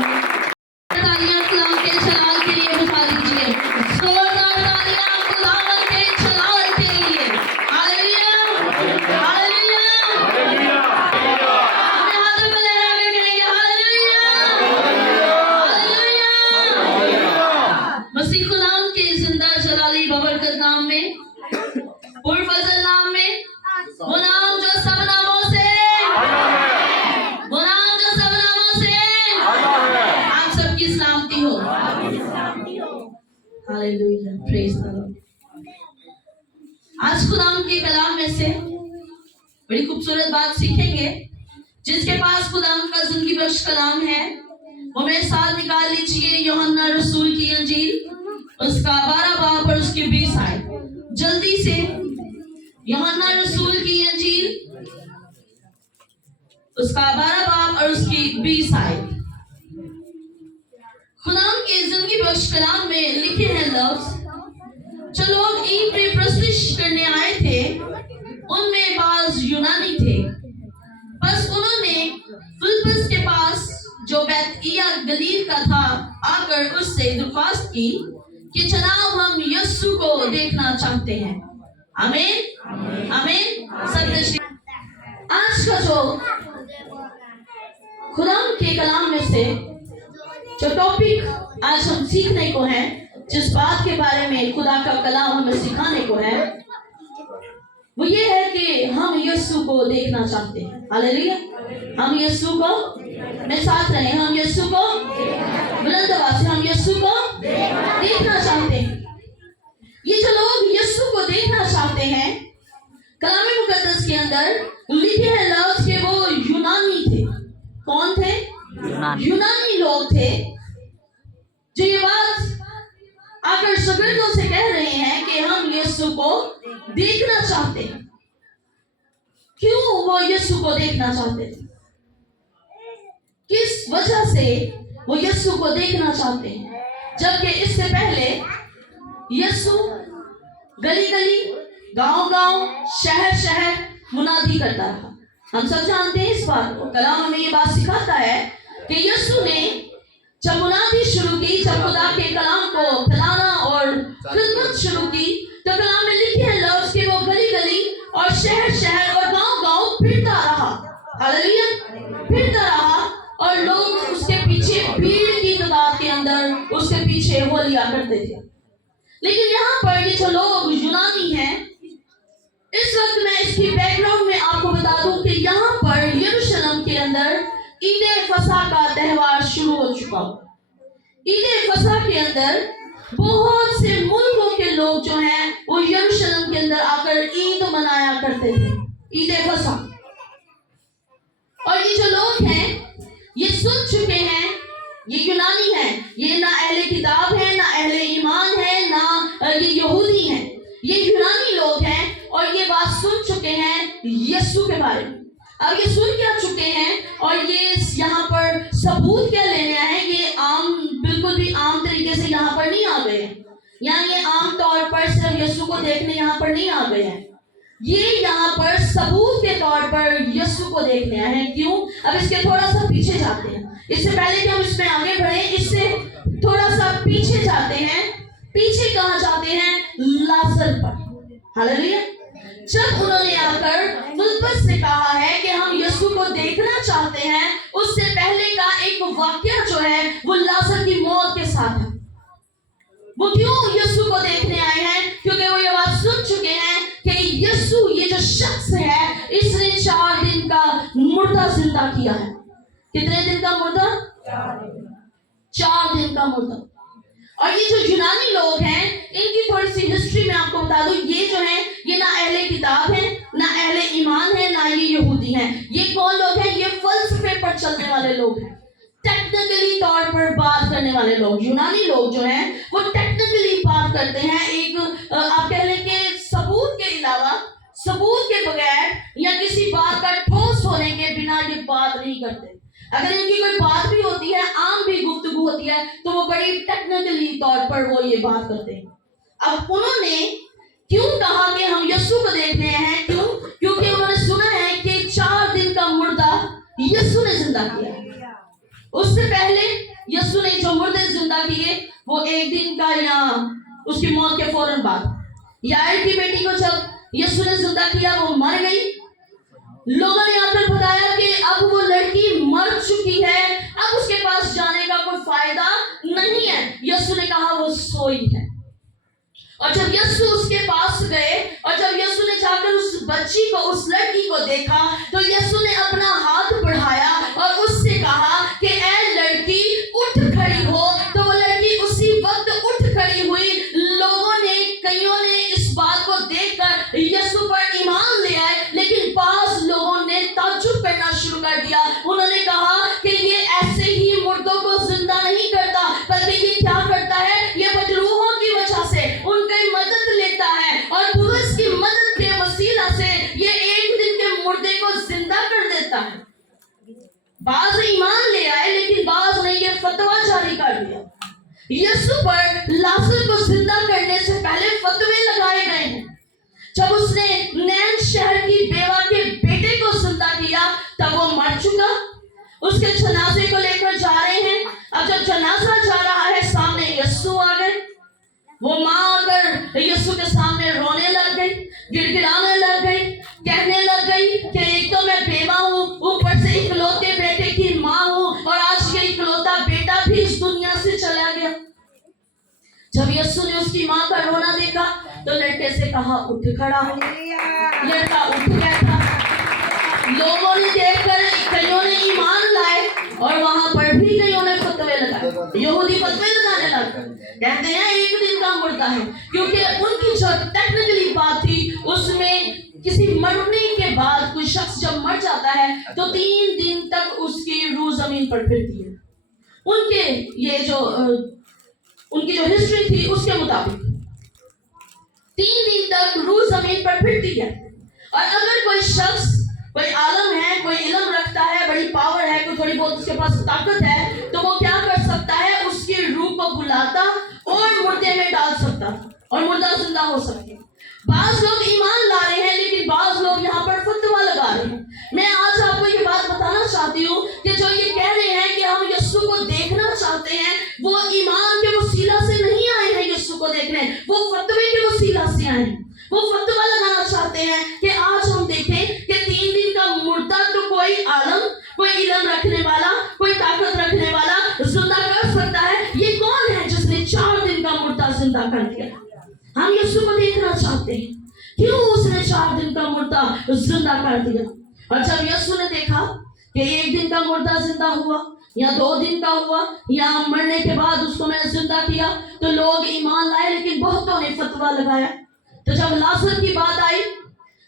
तालियां खुदा के जलाल के लिए बजा दीजिए। जोरदार तालियां खुदावंद के जलाल के लिए। Hallelujah, hallelujah, hallelujah. अपने हाथों को लहरा कर कहेंगे हालेलुया, हालेलुया। मसीह खुदावंद के जिंदा जलाली बबरकत नाम में, पुरफजल नाम में, वो नाम जो सब नामों से, वो नाम जो सब नामों से, आप सबकी सलामती हो। Hallelujah, praise the Lord. आज खुदाम के कलाम में से बड़ी खूबसूरत बात सीखेंगे। जिसके पास खुदाम का जिंदगी बख्श कलाम है वो मेरे साथ निकाल लीजिए यूहन्ना रसूल की अंजील, उसका 12 बाब और उसकी 20 आयत। जल्दी से यूहन्ना रसूल की अंजील, उसका 12 बाब और उसकी 20 आयत। खुदाम के जिंदगी बख्श कलाम में लिखे हैं लफ्ज, जो लोग ईद में प्रस्तुत करने आए थे उनमें बाज यूनानी थे। बस उन्होंने फिलिप्पस के पास जो बैतनिय्याह गलील का था आकर उससे दरख्वास्त की कि जनाब हम यीशु को देखना चाहते हैं। आमीन, आमीन। आज का जो खुदाम के कलाम में से जो टॉपिक आज हम सीखने को है, जिस बात के बारे में खुदा का कलाम हमें सिखाने को है, वो ये है कि हम यीशु को देखना चाहते हैं। हालेलुया, हम यीशु को, मेरे साथ रहे, हम यीशु को बुलंद आवाज से, हम यीशु को देखना चाहते हैं। ये जो लोग यीशु को देखना चाहते हैं, कलाम मुकद्दस के अंदर लिखे हैं लफ्ज कि वो यूनानी थे। कौन थे? यूनानी लोग थे, जो ये बात आकर शागिर्दों से कह रहे हैं कि हम यीशु को देखना चाहते हैं। क्यों वो यीशु को देखना चाहते थे? किस वजह से वो यीशु को देखना चाहते हैं? जबकि इससे पहले यीशु गली गली, गांव गांव, शहर शहर मुनादी करता रहा। हम सब जानते हैं इस बात को। कलाम हमें ये बात सिखाता है कि यीशु ने जब मुनादी शुरू की, जब खुदा के कलाम को फैलाना और खिदमत शुरू की, तो कलाम में लिखे हैं लफ्ज कि वो गली गली और शहर शहर और गांव गांव फिरता रहा। हालेलुया, फिरता रहा और लोग उसके पीछे भीड़ की तादाद के अंदर उसके पीछे हो लिया करते थे। लेकिन यहाँ पर ये जो लोग यूनानी हैं, इस वक्त मैं इसकी बैकग्राउंड में आपको बता दूं कि यहाँ पर यरूशलेम के अंदर ईद फसह का त्यौहार शुरू हो चुका। ईद फसह के अंदर बहुत से मुल्कों के लोग जो हैं वो यरूशलेम के अंदर आकर ईद मनाया करते थे, ईद फसह। और ये जो लोग हैं ये सुन चुके हैं, ये यूनानी हैं, ये ना अहले किताब है, ना अहले ईमान है, ना ये यहूदी हैं, ये यूनानी लोग हैं और ये बात सुन चुके हैं यीशु के बारे में। अब ये सुन क्या चुके हैं और ये यहाँ पर सबूत क्या लेने आए हैं? ये बिल्कुल भी आम तरीके से यहाँ पर नहीं आ गए हैं, या ये आम तौर पर सिर्फ यीशु को देखने यहाँ पर नहीं आ गए हैं। ये यहाँ पर सबूत के तौर पर यीशु को देखने आए हैं। क्यों? अब इसके थोड़ा सा पीछे जाते हैं। इससे पहले कि हम इसमें आगे बढ़े, इससे थोड़ा सा पीछे जाते हैं। पीछे कहाँ जाते हैं? लाजर पर। हालेलुया। जब उन्होंने आकर फिलिप्पस से कहा है कि हम यीशु को देखना चाहते हैं, उससे पहले का एक वाक्या जो है वो लाजर की मौत के साथ है। वो क्यों यीशु को देखने आए हैं? क्योंकि वो ये बात सुन चुके हैं कि यीशु, ये जो शख्स है, इसने 4 दिन का मुर्दा जिंदा किया है। कितने दिन का मुर्दा? 4 दिन का मुर्दा। और ये जो यूनानी लोग हैं, इनकी थोड़ी सी हिस्ट्री में आपको बता दूं। ये जो हैं ये ना अहले किताब हैं, ना अहले ईमान है, ना ये यहूदी हैं। ये कौन लोग हैं? ये फलसफे पर चलने वाले लोग हैं, टेक्निकली तौर पर बात करने वाले लोग। यूनानी लोग जो हैं वो टेक्निकली बात करते हैं, एक आप कह लें कि सबूत के अलावा, सबूत के बगैर या किसी बात का ठोस होने के बिना ये बात नहीं करते। अगर इनकी कोई बात भी होती है, आम भी गुफ्तगू होती है, तो वो बड़ी टेक्निकली तौर पर वो ये बात करते हैं। अब उन्होंने क्यों कहा कि हम यीशु को देखने हैं? क्यों? क्योंकि उन्होंने सुना है कि 4 दिन का मुर्दा यीशु ने जिंदा किया। उससे पहले यीशु ने जो मुर्दे जिंदा किए वो एक दिन का या उसकी मौत के फौरन बाद, याईर की बेटी को जब यीशु ने जिंदा किया वो मर गई। लोगों ने आकर बताया कि अब वो लड़की मर चुकी है, अब उसके पास जाने का कोई फायदा नहीं है। यीशु ने कहा वो सोई है। और जब यीशु उसके पास गए और जब यीशु ने जाकर उस बच्ची को, उस लड़की को देखा, तो यीशु ने अपना हाथ बढ़ाया और उससे कहा कि ऐ लड़की उठ खड़ी हो। तो वो लड़की उसी वक्त उठ खड़ी हुई। लोगों ने, कईयों ने इस बात को देखकर यीशु पर ईमान ले आए, लेकिन बाज़ लोगों ने ताज्जुब करना शुरू कर दिया। उन्होंने कहा कि ये ऐसे ही मुर्दों को जिंदा नहीं करता, बल्कि ये क्या करता है, ये बदरूहों की वजह से उनकी मदद लेता है और पुरुष की मदद के वसीला से ये एक दिन के मुर्दे को जिंदा कर देता है। बाज़ ईमान ले आए, लेकिन बाज़ ने ये फतवा जारी कर दिया। यीशु पर लाजर को जिंदा करने से पहले फतवे लगाए गए हैं। जब उसने नैन शहर की बेवा के बेटे को जिंदा किया तब वो मर चुका। उसके जनाजे को लेकर जा रहे हैं। अब जब जनाजा जा रहा है, सामने यीशु आ गए। वो माँ आकर यीशु के सामने रोने लग गई, गिड़गिड़ाने लग गई, कहने लग गई कि एक तो मैं बेवा हूँ, ऊपर से इकलौते बेटे की माँ हूँ और आज ये इकलौता बेटा भी इस दुनिया से चला गया। जब यीशु ने उसकी माँ का रोना देखा तो लड़के से कहा उठ खड़ा हो। लड़का उठ बैठा। लोगों ने देखकर कईयों ने ईमान लाए और वहां पर भी कईयों ने फतवे लगाए। यहूदी फतवे लगाने लगे, कहते हैं एक दिन का मुर्दा है, क्योंकि उनकी जो टेक्निकली बात थी उसमें किसी मरने के बाद कोई शख्स जब मर जाता है तो 3 दिन तक उसकी रूह जमीन पर फिरती है। उनके ये जो उनकी जो हिस्ट्री थी उसके मुताबिक 3 दिन तक रूह जमीन पर फिरती है। और अगर कोई शख्स, कोई आलम है, कोई इल्म रखता है, बड़ी पावर है, कोई थोड़ी बहुत उसके पास ताकत है, तो वो क्या कर सकता है, उसकी रूह को बुलाता और मुर्दे में डाल सकता और मुर्दा जिंदा हो सकता। बाज लोग ईमान ला रहे हैं, लेकिन बाज लोग यहाँ पर फतवा लगा रहे हैं। मैं आज आपको ये बात बताना चाहती हूँ कि जो ये कह रहे हैं कि हम यीशु को देखना चाहते हैं, वो ईमान के वसीला से नहीं आए हैं यीशु को देखने, वो फतवे के वसीला से आए हैं। वो फतवा लगाना चाहते हैं कि आज हम देखें कि 3 दिन का मुर्दा तो कोई आलम, कोई इल्म रखने वाला, कोई ताकत रखने वाला जिंदा कर सकता है। ये कौन है जिसने 4 दिन का मुर्दा जिंदा कर दिया? हम यीशु को देखना चाहते हैं, क्यों उसने 4 दिन का मुर्दा जिंदा कर दिया। और जब यीशु ने देखा कि 1 दिन का मुर्दा जिंदा हुआ या 2 दिन का हुआ या मरने के बाद उसको मैंने जिंदा किया, तो लोग ईमान लाए, लेकिन बहुतों ने फतवा लगाया। तो जब लाजर की बात आई,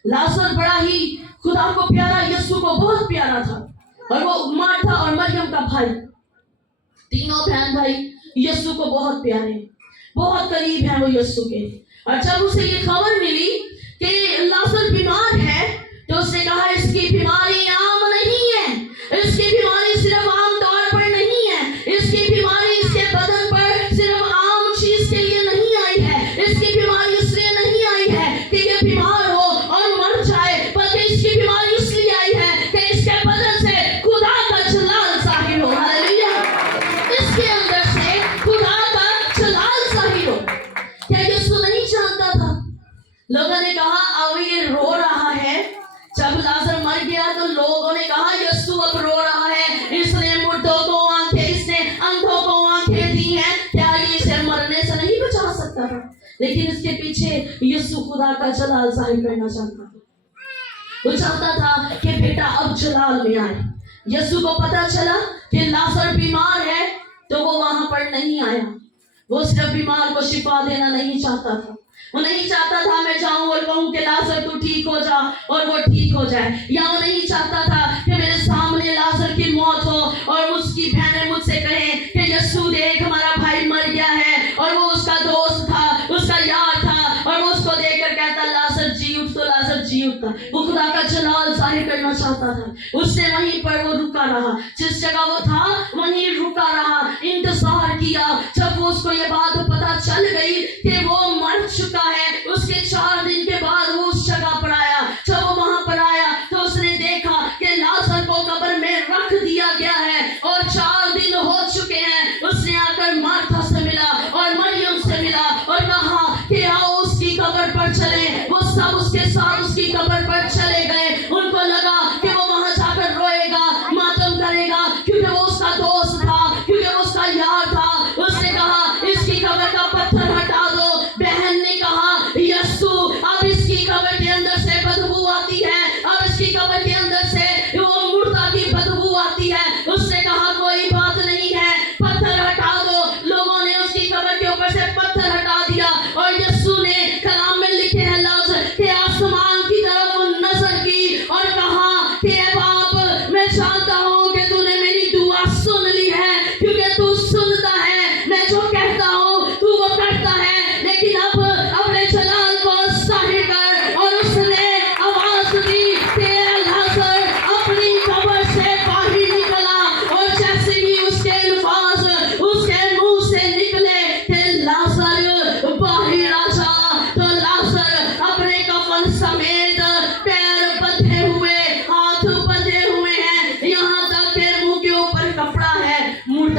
लाजर बड़ा ही खुदा को प्यारा, यीशु को बहुत प्यारा था, और वो मार्था और मरियम का भाई, तीनों बहन भाई यीशु को बहुत प्यारे, बहुत करीब है वो यीशु के। और जब उसे ये खबर मिली कि लाजर बीमार है, तो उसने कहा इसकी बीमारी आम नहीं है, इसकी बीमारी सिर्फ आम तौर पर नहीं है, इसकी बीमारी इसके बदन पर सिर्फ आम चीज के लिए नहीं आई है, इसकी बीमारी इसलिए नहीं आई है कि ये बीमार हो और मर जाए, बल्कि इसकी बीमारी इसलिए आई है कि इसके बदन से खुदा का जलाल जाहिर हो। हालेलुया। इसके अंदर से खुदा का जलाल जाहिर हो। क्या यीशु नहीं जानता था? लोगों ने कहा अब ये रो रहा है। जब लाजर मर गया तो लोगों ने कहा यीशु अब रो रहा है, इसने मुर्दों को आंखें, इसने अंधों को आंखें दी हैं, क्या ये इसे मरने से नहीं बचा सकता था? लेकिन इसके पीछे यीशु खुदा का जलाल जाहिर करना चाहता था। वो चाहता था कि बेटा अब जलाल में आए। यीशु को पता चला कि लाजर बीमार है, तो वो वहां पर नहीं आया। वो सिर्फ बीमार को शिफा देना नहीं चाहता था। वो नहीं चाहता था मैं जाऊं और कहूं कि लाजर तू ठीक हो जा और वो ठीक हो जाए, या वो नहीं चाहता था कि मेरे सामने लाजर की मौत हो और उसकी बहनें मुझसे कहें कि यीशु देख हमारा भाई मर गया है, और वो उसका दोस्त था, उसका यार था, और वो उसको देखकर कहता लाजर जी उठ, तो लाजर जी उठता। वो खुदा का जलाल जाहिर करना चाहता था। उसने वहीं पर वो रुका रहा, जिस जगह वो था वहीं रुका रहा, इंतजार किया। जब वो उसको ये बात पता चल गई कि वो मर चुका है, उसके 4 दिन के बाद वो उस जगह पर आया। जब वो वहां पर आया तो उसने देखा कि लाजर को कब्र में रख दिया गया है और 4 दिन हो चुके हैं,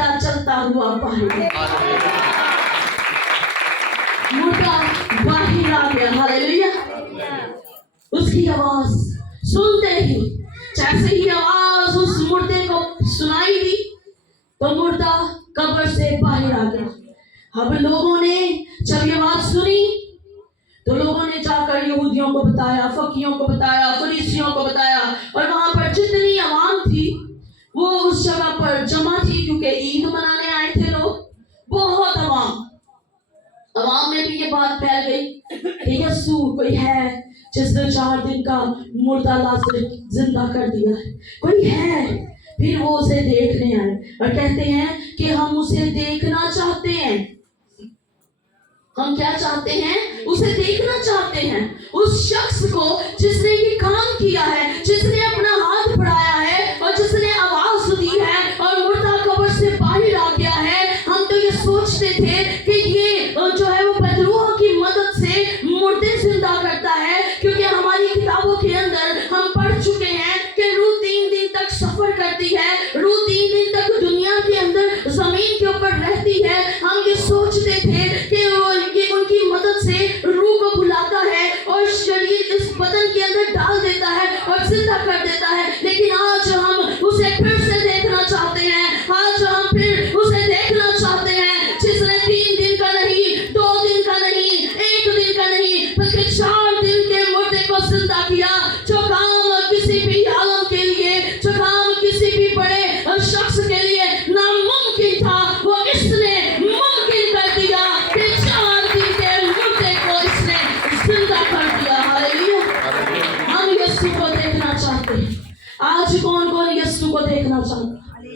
मुर्दा चलता हुआ बाहर, मुर्दा बाहर आ गया। हालेलुया। उसकी आवाज सुनते ही, जैसे ही आवाज उस मुर्दे को सुनाई दी तो मुर्दा कब्र से बाहर आ गया। अब लोगों ने जब ये बात सुनी तो लोगों ने जाकर यहूदियों को बताया, फकीयों को बताया, फरीसियों को बताया, और वहां पर जितनी आवाम थी वो उस जगह पर जमा थी, क्योंकि ईद मनाने आए थे लोग, बहुत आवाम में भी ये बात फैल गई कि यीशु कोई है जिसने 4 दिन का मुर्दा लाजर जिंदा कर दिया है, कोई है। फिर वो उसे देखने आए और कहते हैं कि हम उसे देखना चाहते हैं। हम क्या चाहते हैं? उसे देखना चाहते हैं, उस शख्स को जिसने ये काम किया है, जिसने अपना हाथ बढ़ाया है और जिसने आवाज दी है और मुर्दा कब्र से बाहर आ गया है। हम तो ये सोचते थे कि ये जो है वो बदरूह की मदद से मुर्दे जिंदा करता है, क्योंकि हमारी किताबों के अंदर हम पढ़ चुके हैं कि रूह 3 दिन तक सफर करती है, रूह 3 दिन तक दुनिया के अंदर जमीन के ऊपर रहती है। हम ये सोचते थे कि ये उनकी मदद से रूह को बुलाता है और शरीर इस बदन के अंदर डाल देता है और जिंदा कर देता है। लेकिन आज हम उसे फिर से देखना चाहते हैं, आज हम फिर उसे देखना चाहते हैं जिसने 3 दिन का नहीं, 2 दिन का नहीं, 1 दिन का नहीं, बल्कि 4 दिन के मुर्दे को जिंदा किया। जो काम किसी भी आलम के लिए, जो काम किसी भी बड़े शख्स के लिए नामुमकिन था, वो इसने मुमकिन कर दिया कि 4 दिन के मुर्दे को इसने जिंदा कर दिया। हालेलुया। हम यीशु को देखना चाहते हैं। आज कौन कौन यीशु को देखना चाहता है?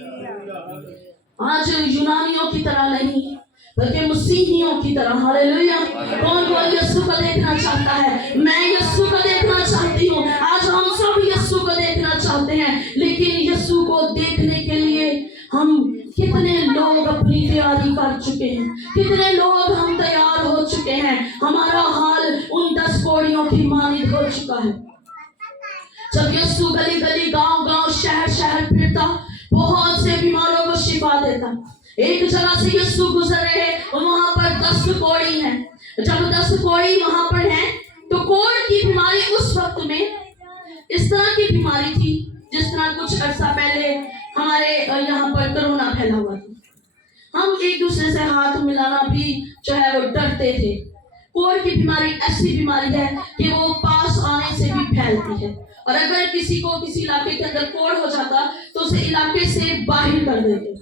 आज यूनानियों की तरह नहीं, बल्कि मसीहियों की तरह। हालेलुया। कौन कौन यीशु को देखना चाहता है? मैं यीशु को देखना चाहती हूँ। आज हम सब यीशु को देखना चाहते हैं, लेकिन यीशु को देखने के लिए हम कितने लोग अपनी तैयारी कर चुके हैं, कितने लोग हम तैयार हो चुके हैं। हमारा हाल उन 10 कोड़ियों की मानित हो चुका है। जब यीशु गली गली, गांव गांव, शहर शहर फिरता, बहुत से बीमारों को शिफा देता। एक जगह से यीशु गुजर रहे और वहां पर 10 कोड़ी हैं। जब 10 कोड़ी वहां पर हैं तो कोढ़ की बीमारी उस वक्त में इस तरह की बीमारी थी जिस तरह कुछ अर्सा पहले हमारे यहाँ पर कोरोना फैला हुआ था। हम एक दूसरे से हाथ मिलाना भी जो है वो डरते थे। कोढ़ की बीमारी ऐसी बीमारी है कि वो पास आने से भी फैलती है, और अगर किसी को किसी इलाके के अंदर कोढ़ हो जाता तो उसे इलाके से बाहर कर देते,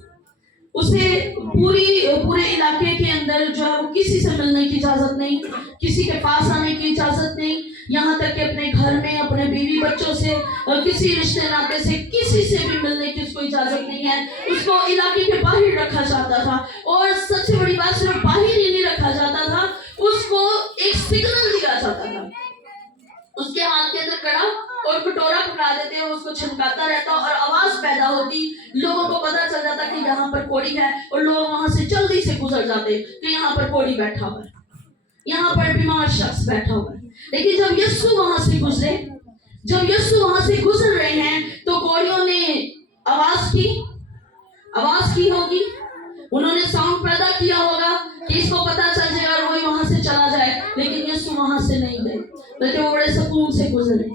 उसे पूरे इलाके के अंदर जो है वो किसी से मिलने की इजाजत नहीं, किसी के पास आने की इजाजत नहीं, यहाँ तक कि अपने घर में अपने बीवी बच्चों से और किसी रिश्ते नाते से किसी से भी मिलने की उसको इजाजत नहीं है। उसको इलाके के बाहर रखा जाता था, और सबसे बड़ी बात सिर्फ बाहर ही नहीं रखा जाता था, उसको एक सिग्नल दिया जाता था। उसके हाथ के अंदर कड़ा और कटोरा पकड़ा देते हैं, उसको छिड़काता रहता और आवाज पैदा होती, लोगों को पता चल जाता कि यहाँ पर कोढ़ी है, और लोग वहां से जल्दी से गुजर जाते कि यहाँ पर कोढ़ी बैठा हुआ है, यहाँ पर बीमार शख्स बैठा हुआ है। लेकिन जब यीशु वहां से गुजरे, जब यीशु वहां से गुजर रहे हैं तो कोढ़ियों ने आवाज की होगी, उन्होंने साउंड पैदा किया होगा कि इसको पता चल जाए और वही वहां से चला जाए। लेकिन यीशु वहां से नहीं गए, बल्कि वो बड़े सुकून से गुजरे।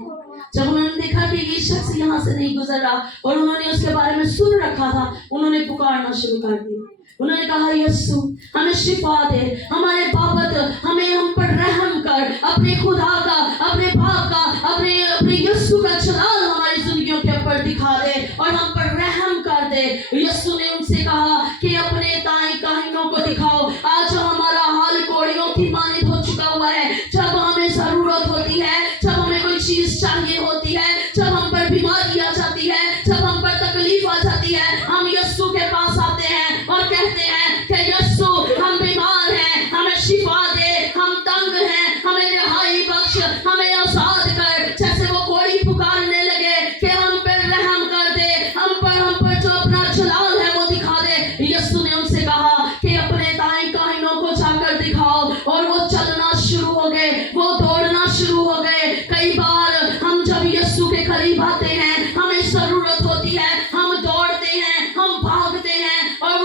जब उन्होंने देखा कि ये शख्स यहाँ से नहीं गुजर रहा और उन्होंने उसके बारे में सुन रखा था, उन्होंने पुकारना शुरू कर दिया। उन्होंने कहा, यीशु हमें शिफा दे, हमारे बाबत हमें हम पर रहम कर, अपने खुदा का, अपने बाप का, अपने यीशु का जलाल हमारी जिंदगियों के ऊपर दिखा दे और हम पर रहम कर दे। यीशु ने उनसे कहा कि अपने ताई काहिनों को दिखाओ। आज हमारा हाल कोड़ियों की मानित हो चुका हुआ है। जब हमें जरूरत होती है, जब हमें कोई चीज चाहिए होती है, जब हम पर बीमारी आ जाती है, जब हम पर तकलीफ आ जाती है, हम यीशु के पास आते हैं और कहते हैं कि यीशु हम बीमार हैं, हमें शिफा दे, हम तंग हैं, हमें रिहाई बख्श, हमें आजाद कर। जैसे वो कोड़ी पुकारने लगे कि हम पर रहम कर दे, हम पर जो अपना जलाल है वो दिखा दे। यीशु ने उनसे कहा कि अपने दाएं काहिनों को जाकर दिखाओ, और वो चलना शुरू हो गए, वो दौड़ना शुरू हो गए। कई बार हम जब यीशु के करीब आते हैं, हमें जरूरत होती है, हम दौड़ते हैं, हम भागते हैं, और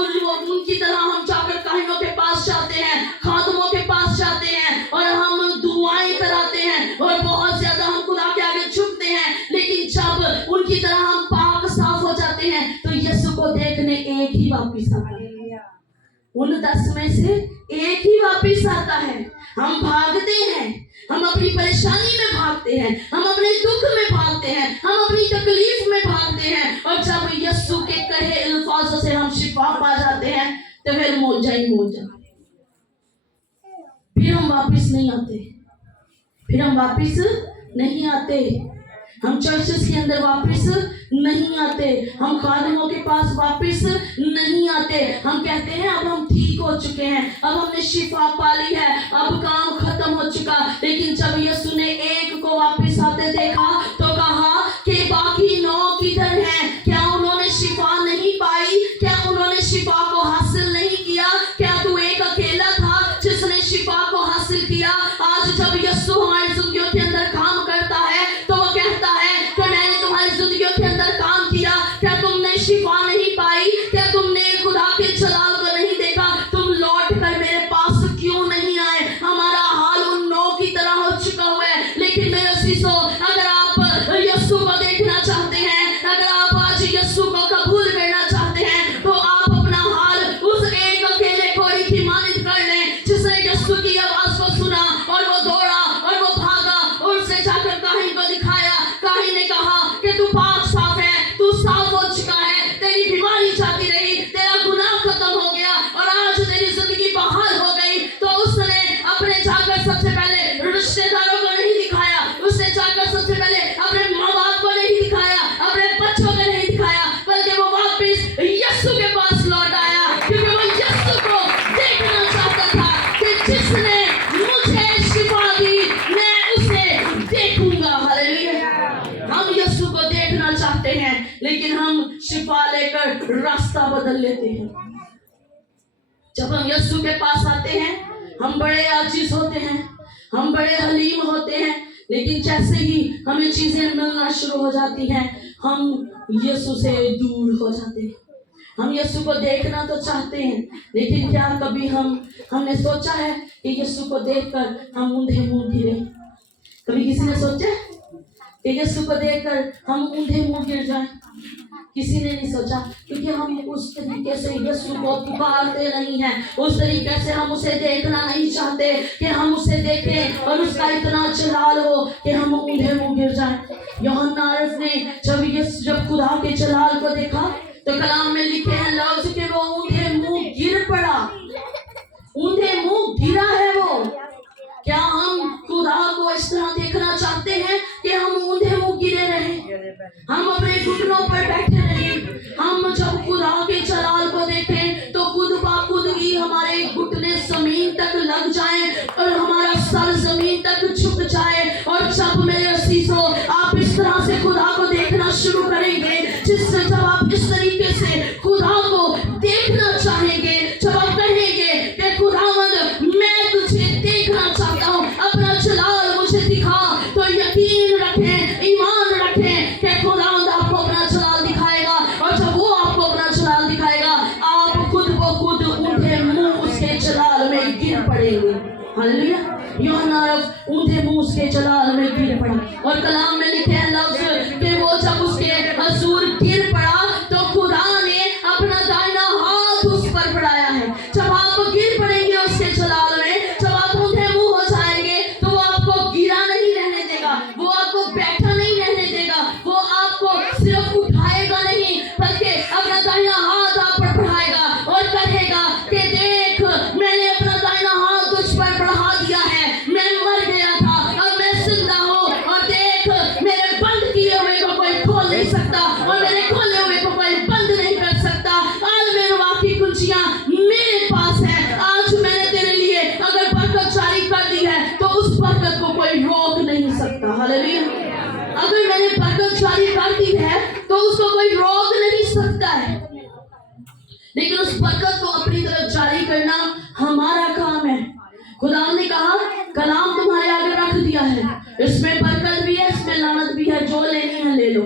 उन 10 में से एक ही वापस आता है। हम भागते हैं, हम अपनी परेशानी में भागते हैं, हम अपने दुख में भागते हैं, हम अपनी तकलीफ में भागते हैं, और जब यीशु के कहे अल्फाजों से हम शिफा पा जाते हैं तो फिर मौजा ही मौजा, फिर हम वापस नहीं आते, फिर हम वापस नहीं आते, हम चर्चेस के अंदर वापस नहीं आते, हम खादिमों के पास वापस नहीं आते। हम कहते हैं अब हम ठीक हो चुके हैं, अब हमने शिफा पा ली है, अब काम खत्म हो चुका। लेकिन जब यीशु ने एक को वापस आते देखा तो कहा कि बाकी 9 किधर हैं? क्या उन्होंने शिफा नहीं पाई? क्या उन्होंने शिफा को हासिल नहीं किया? क्या तू एक अकेला था जिसने शिफा को हासिल किया? आज जब यीशु हमारी जिंदगियों के अंदर काम करता है तो वो कहता है कि मैंने तुम्हारी जिंदगियों के अंदर काम किया। क्या तुमने शिफा नहीं पाई? क्या तुमने खुदा के जलाल को नहीं देखा? तुम लौट कर मेरे पास क्यों नहीं आए? हमारा हाल उन 9 की तरह हो चुका हुआ है। लेकिन मेरे सीसो, अगर आप यीशु को देखना चाहते हैं, अगर आप आज यीशु को कबूल करना चाहते हैं, तो आप अपना हाल उस एक अकेले कोड़ी की मानित कर लें जिसने यीशु की आवाज को सुना और वो दौड़ा और वो भागा और उसने जाकर काहिन को दिखाया। काहिन ने कहा कि तू पाक साफ है, तू साफ हो चुका है, तेरी बीमारी जाती रही, तेरा गुनाह खत्म हो गया और आज तेरी जिंदगी बहाल हो गई। तो उसने अपने जाकर सबसे पहले रिश्तेदारों को नहीं दिखाया, उसने जाकर सबसे पहले अपने माँ बाप को नहीं दिखाया, अपने बच्चों को नहीं दिखाया, बल्कि वो वापस यीशु के पास लौट आया, क्योंकि वो यीशु को देखना चाहता था कि जिसने मुझे शिफा दी मैं उसे देखूंगा। हालेलुया। हम यीशु को देखना चाहते हैं लेकिन हम शिफा लेकर रास्ता बदल लेते हैं। जब हम यीशु के पास आते हैं हम बड़े आजीज होते हैं, हम बड़े हलीम होते हैं, लेकिन जैसे ही हमें चीजें मिलना शुरू हो जाती हैं हम यीशु से दूर हो जाते हैं। हम यीशु को देखना तो चाहते हैं, लेकिन क्या कभी हमने सोचा है कि यीशु को देखकर हम ऊंधे मुंह गिरे? कभी किसी ने सोचा कि यीशु को देखकर हम ऊंधे मुंह गिर जाएं? किसी ने नहीं सोचा, क्योंकि हम उस तरीके से यीशु को पुकारते नहीं हैं, उस तरीके से हम उसे देखना नहीं चाहते कि हम उसे देखें और उसका इतना जलाल हो कि हम ऊंधे मुंह गिर जाएं। यूहन्ना अर्फ ने जब खुदा के जलाल को देखा तो कलाम में लिखे हैं लफ्ज कि वो ऊंधे मुंह गिर पड़ा, ऊंधे मुंह गिरा है वो। क्या हम खुदा को इस तरह देखना चाहते हैं कि हम ऊंधे मुंह गिरे रहें, हम अपने घुटनों पर बैठे रहें? हम जब खुदा के जलाल को देखें तो खुद बा खुद ही हमारे घुटने जमीन तक लग जाएं और हमारा सर जमीन तक झुक जाए। और जब मेरे सीसो आप इस तरह से खुदा को देखना शुरू करेंगे, जिससे जब आप इस तरीके से खुदा को देखना चाहेंगे, जब आप कहेंगे कि खुदावंद मैं तुझे देखना चाहता हूँ, अपना जलाल मुझे दिखा, तो यकीन रखें, ईमान रखें कि खुदावंद आपको अपना जलाल दिखाएगा। और जब वो आपको अपना जलाल दिखाएगा आप खुद ब खुद ऊंधे मुंह उसके जलाल में गिर पड़ेंगे। हालेलुया। यूहन्ना ऊंधे मुंह उसके जलाल में गिर पड़ा और कलाम में लिखे हैं लफ्ज कि वो जब उसके हजूर गिर पड़ा तो खुदा ने अपना दाहिना हाथ उस पर बढ़ाया है। जब आप गिर पड़ेंगे उसके जलाल में, जब आप ऊंधे मुंह हो जाएंगे तो वो आपको गिरा नहीं रहने देगा, वो आपको बैठा नहीं रहने देगा, वो आपको सिर्फ उठाएगा नहीं बल्कि अपना दाहिना हाथ आप पर बढ़ाएगा और कहेगा कि देख मैंने अपना दाहिना हाथ तुझ पर बढ़ा दिया है, मैं मर गया था अब मैं जिंदा हूँ, और देख मेरे बंद किए हुए को कोई खोल नहीं सकता और मेरे खोले हुए को कोई बंद नहीं कर सकता। आज मेरे वाकी कुंजियां मेरे पास है। आज मैंने तेरे लिए अगर बरकत जारी कर दी है तो उस बरकत को कोई रोक नहीं सकता। हालेलुया। अगर मैंने बरकत जारी कर दी है तो उसको कोई रोक नहीं सकता है, लेकिन उस बरकत को अपनी तरफ जारी करना हमारा काम है। खुदा ने कहा कलाम तुम्हारे आगे रख दिया है, इसमें बरकत भी है, इसमें लानत भी है, जो लेनी है ले लो,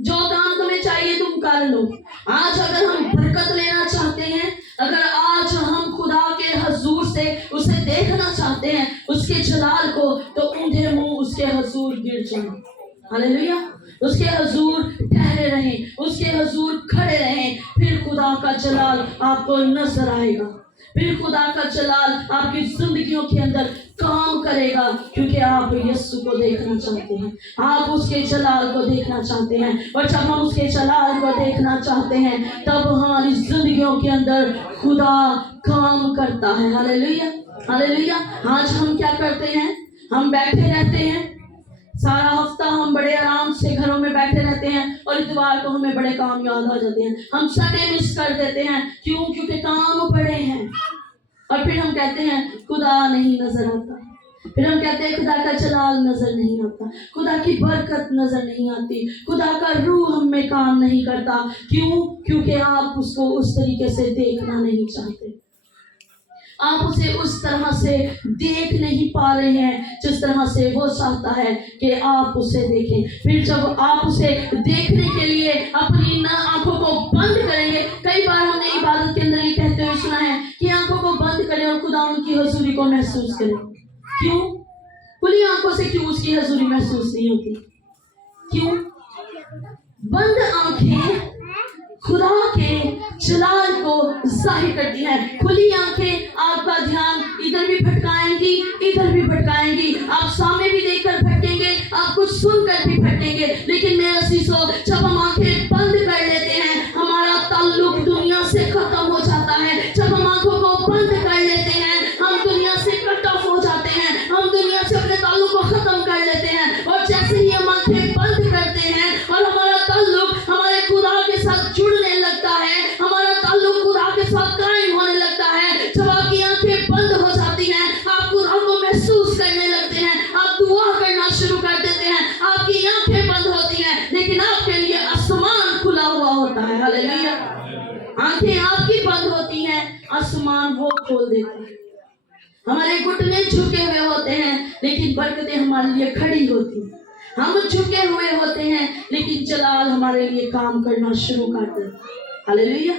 जो काम तुम्हें चाहिए तुम कर लो। आज अगर हम बरकत लेना चाहते हैं, अगर आज हम खुदा के हजूर से उसे देखना चाहते हैं, उसके जलाल को, तो ऊंधे मुंह उसके हजूर गिर जाओ। हालेलुया। उसके हजूर ठहरे रहें, उसके हजूर खड़े रहें, फिर खुदा का जलाल आपको नजर आएगा, फिर खुदा का जलाल आपकी जिंदगियों के अंदर काम करेगा, क्योंकि आप यीशु को देखना चाहते हैं, आप उसके जलाल को देखना चाहते हैं। और जब हम उसके जलाल को देखना चाहते हैं तब हमारी जिंदगियों के अंदर खुदा काम करता है। Hallelujah, hallelujah. आज हम क्या करते हैं? हम बैठे रहते हैं, सारा हफ्ता हम बड़े आराम से घरों में बैठे रहते हैं और इतवार को हमें बड़े काम याद आ जाते हैं, हम संडे मिस कर देते हैं। क्यों? क्योंकि काम बड़े हैं। और फिर हम कहते हैं खुदा नहीं नजर आता, फिर हम कहते हैं खुदा का जलाल नजर नहीं आता, खुदा की बरकत नजर नहीं आती, खुदा का रूह हम में काम नहीं करता। क्यों? क्योंकि आप उसको उस तरीके से देखना नहीं चाहते, आप उसे उस तरह से देख नहीं पा रहे हैं जिस तरह से वो चाहता है कि आप उसे देखें। फिर जब आप उसे देखने के लिए अपनी आंखों को बंद करेंगे, कई बार हमने इबादत के अंदर ये कहते हुए सुना है कि आंखों को बंद करें और खुदा उनकी हुजूरी को महसूस करें। क्यों? खुली आंखों से क्यों उसकी हुजूरी महसूस नहीं होती? क्यों? बंद आंखें खुदा के जलाल को जाहिर करती हैं, खुली आंखें आपका ध्यान इधर भी भटकाएंगी, इधर भी भटकाएंगी, आप सामने भी देखकर भटकेंगे, आप कुछ सुनकर भी भटकेंगे। लेकिन मैं अजीजों, जब हम आंखें बंद कर लेते हैं हमारा ताल्लुक दुनिया से खत्म हो जाता है। जब हम आंखों को बंद कर लेते हैं हम दुनिया से कट ऑफ हो जाते हैं, हम दुनिया से अपने ताल्लुक को खत्म कर लेते हैं। और जैसे ही हम आंखें बंद करते हैं और हमारा ताल्लुक हमारे खुदा के साथ जुड़ने लगता है, हमारा ताल्लुक खुदा के साथ कायम होने लगता है। जब आपकी आंखें बंद हो जाती हैं, आप खुदा को महसूस करने लगते हैं, आप दुआ करना शुरू कर देते हैं, आपकी आंखें बंद होती हैं लेकिन आपके लिए आसमान खुला हुआ होता है। हालेलुया। आंखें आपकी बंद होती हैं, आसमान वो खोल देता है। हमारे घुटने झुके हुए होते हैं लेकिन बरकतें हमारे लिए खड़ी होती हैं, हम झुके हुए होते हैं लेकिन जलाल हमारे लिए काम करना शुरू कर देता है। हालेलुया।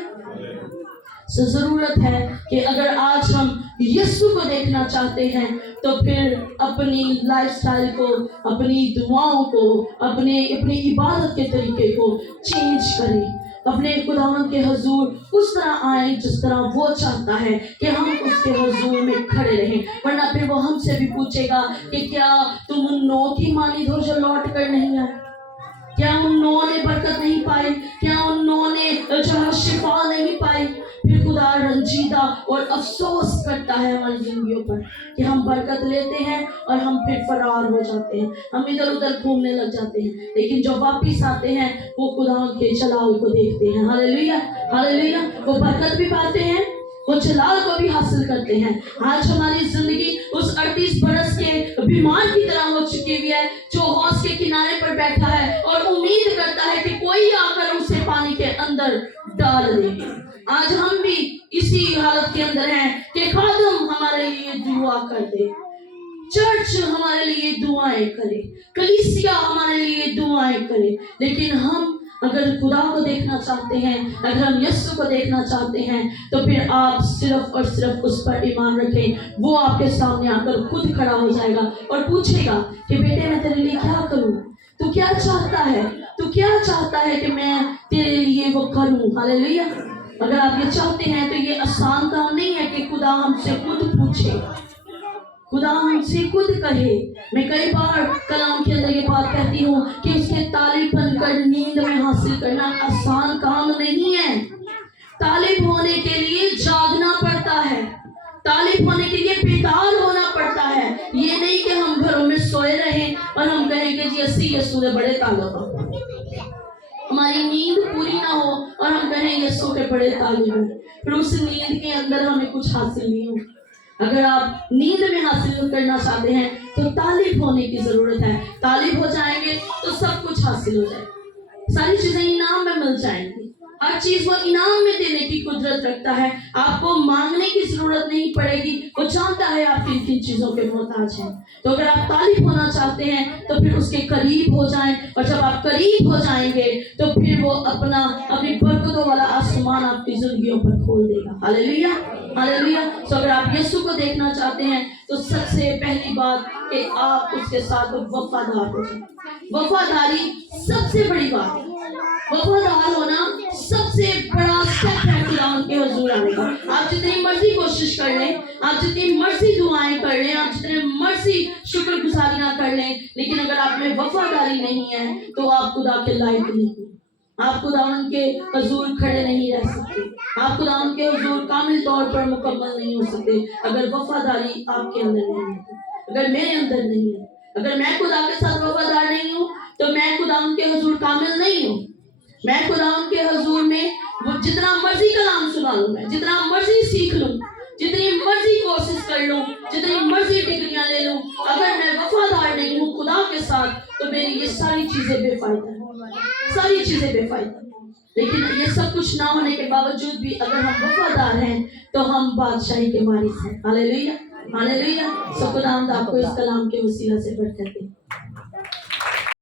सो जरूरत है कि अगर आज हम यीशु को देखना चाहते हैं तो फिर अपनी लाइफस्टाइल को, अपनी दुआओं को, अपनी इबादत के तरीके को चेंज करें, अपने खुदावंद के हुजूर उस तरह आए जिस तरह वो चाहता है कि हम उसके हुजूर में खड़े रहें। वरना फिर वो हमसे भी पूछेगा कि क्या तुम उन 9 की मानिद हो जो लौट कर नहीं आए? क्या उन 9 ने बरकत नहीं पाई? क्या उन 9 ने जो है शिफा नहीं पाई? फिर खुदा रंजीदा और अफसोस करता है हमारी जिंदगियों पर कि हम बरकत लेते हैं और हम फिर फरार हो जाते हैं, हम इधर उधर घूमने लग जाते हैं। लेकिन जो वापिस आते हैं वो खुदा के जलाल को देखते हैं। Hallelujah, hallelujah. वो बरकत भी पाते हैं, वो जलाल को भी हासिल करते हैं। आज हमारी जिंदगी उस 38 बरस के बीमार की तरह हो चुकी हुई है जो हौज के किनारे पर बैठा है और उम्मीद करता है कि कोई आकर उसे पानी के अंदर डाल दे। आज हम भी इसी हालत के अंदर हैं कि खादम हमारे लिए दुआ कर दे, चर्च हमारे लिए दुआएं करे, कलीसिया हमारे लिए दुआएं करे। लेकिन हम अगर खुदा को देखना चाहते हैं, अगर हम यीशु को देखना चाहते हैं तो फिर आप सिर्फ और सिर्फ उस पर ईमान रखें। वो आपके सामने आकर खुद खड़ा हो जाएगा और पूछेगा कि बेटे मैं तेरे लिए क्या करूं? तू क्या चाहता है? तू क्या चाहता है कि मैं तेरे लिए वो करूं? हालेलुया। अगर आप ये चाहते हैं तो ये आसान काम नहीं है कि खुदा हमसे खुद पूछे, खुदा हमसे खुद कहे। मैं कई बार कलाम के अंदर ये बात कहती हूँ कि उसके तालिब बनकर नींद में हासिल करना आसान काम नहीं है। तालिब होने के लिए जागना पड़ता है, तालिब होने के लिए बेदार होना पड़ता है। ये नहीं कि हम घरों में सोए रहें और हम कहेंगे जी अस्सी यीशु ने बड़े तालिब, हमारी नींद पूरी ना हो और हम कहें यीशु के बड़े तालिब हैं, फिर उस नींद के अंदर हमें कुछ हासिल नहीं हो। अगर आप नींद में हासिल करना चाहते हैं तो तालिब होने की जरूरत है। तालिब हो जाएंगे तो सब कुछ हासिल हो जाएगा, सारी चीजें इनाम में मिल जाएंगी, हर चीज वो इनाम में देने की कुदरत रखता है। आपको मांगने की जरूरत नहीं पड़ेगी, वो जानता है आप किन किन चीजों के मोहताज हैं। तो अगर आप तालिब होना चाहते हैं तो फिर उसके करीब हो जाएं, और जब आप करीब हो जाएंगे तो फिर वो अपनी बरकतों वाला आसमान आपकी जिंदगियों पर खोल देगा। Hallelujah, hallelujah. तो अगर आप यीशु को देखना चाहते हैं तो सबसे पहली बात कि आप उसके साथ वफादार हो जाए। वफादारी सबसे बड़ी बात है, वफादार होना सबसे बड़ा स्टेप है खुदा हुजूर आने का। आप जितनी मर्जी कोशिश कर लें, आप जितनी मर्जी दुआएं कर लें, आप जितने मर्जी शुक्रगुजारियां कर लें, लेकिन अगर आप में वफादारी नहीं है तो आप खुदा के लायक नहीं, आप खुदावन के हुजूर खड़े नहीं रह सकते, आप खुदावन के हुजूर कामिल तौर पर मुकम्मल नहीं हो सकते अगर वफादारी आपके अंदर नहीं है, अगर मेरे अंदर नहीं है। अगर मैं खुदा के साथ वफादार नहीं हूँ तो मैं खुदावन के हुजूर कामिल नहीं हूँ। मैं खुदावन के हुजूर में जितना मर्जी कलाम सुना लूं, मैं जितना मर्जी सीख लूं, जितनी मर्जी कोशिश कर लूं, जितनी मर्जी डिग्रियां ले लूं, अगर मैं वफादार नहीं हूँ खुदा के साथ तो मेरी ये सारी चीजें बेफायदा है, सारी चीजें बेफायदा। लेकिन ये सब कुछ ना होने के बावजूद भी अगर हम वफादार हैं तो हम बादशाही के वारिस हैं। Hallelujah, hallelujah. सो खुदावंद आपको इस कलाम के वसीला से बरकत दे।